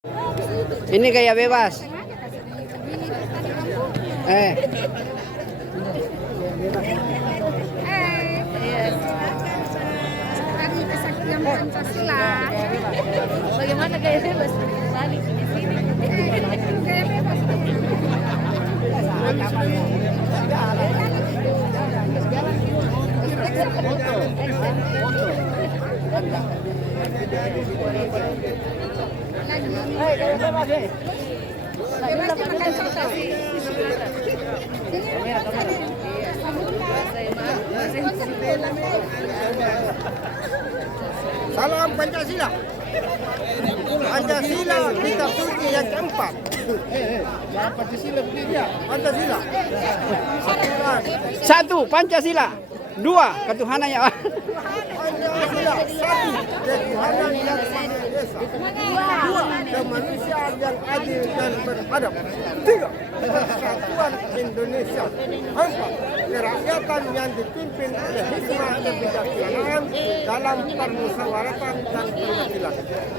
Ini gaya bebas. Kami kesaktian Pancasila. Bagaimana gaya bebas? Balik di sini. Gaya bebas. Salam Pancasila. Pancasila kitab suci yang keempat. Pancasila begini ya. Pancasila. Satu, Pancasila. Dua, ketuhanan yang Pancasila satu, ketuhanan yang Maha Esa. Dua, kemanusiaan yang adil dan beradab. Tiga, persatuan Indonesia. Empat, kerakyatan yang dipimpin oleh hikmah kebijaksanaan dalam permusyawaratan dan perwakilan.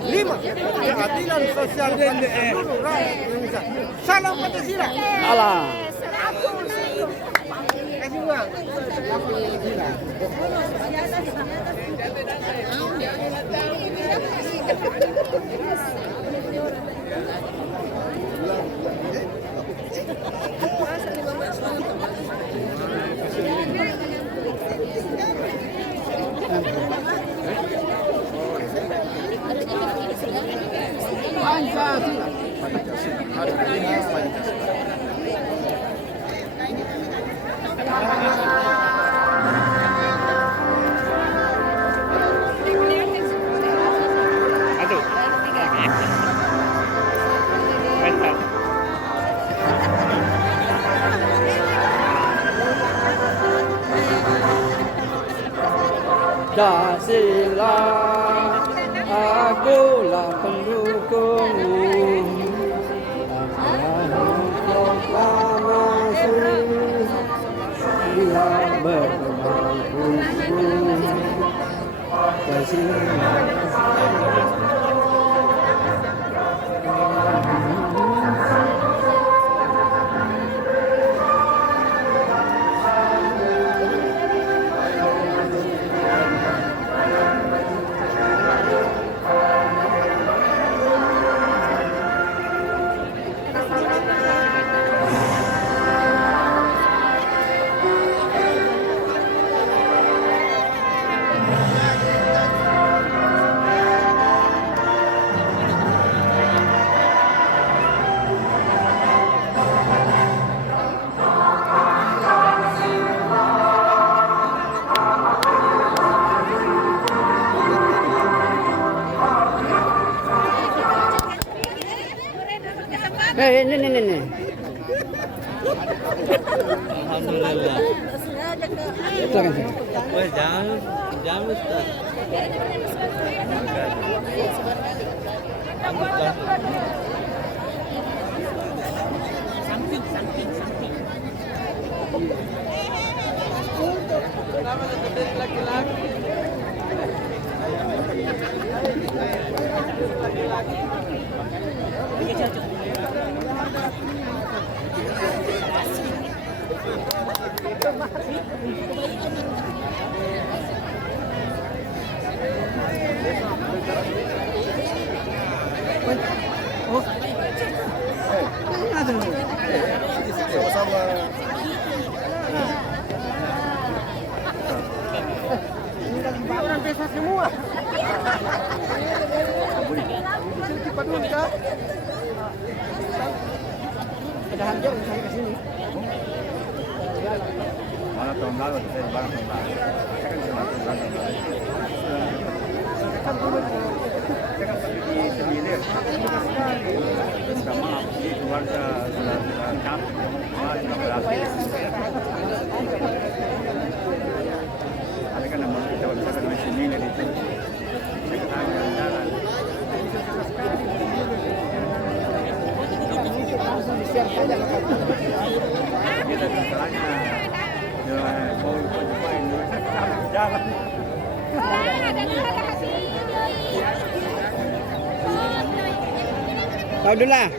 Lima, keadilan sosial bagi seluruh rakyat Indonesia. Salam Pancasila. Allah. Kasih uang. Pancasila, akulah pendukungmu. Proklamasi bila berkembang ini. Alhamdulillah. Silakan. Wah, jangan Ustaz. Sama-sama. Orang desa semua. Cepat dulu kah? Ada harga misalnya ke sini. Mana tahun lalu saya barang tahun lalu. Kan dulu saya kan pergi sendiri. Minta maaf, ini keluarga sudah capek, sudah berhasil. Ada kan nama kita bisa kan masih ini itu. Kita jalan. Kita caranya, mau cobain jalan. Kau dulu lah.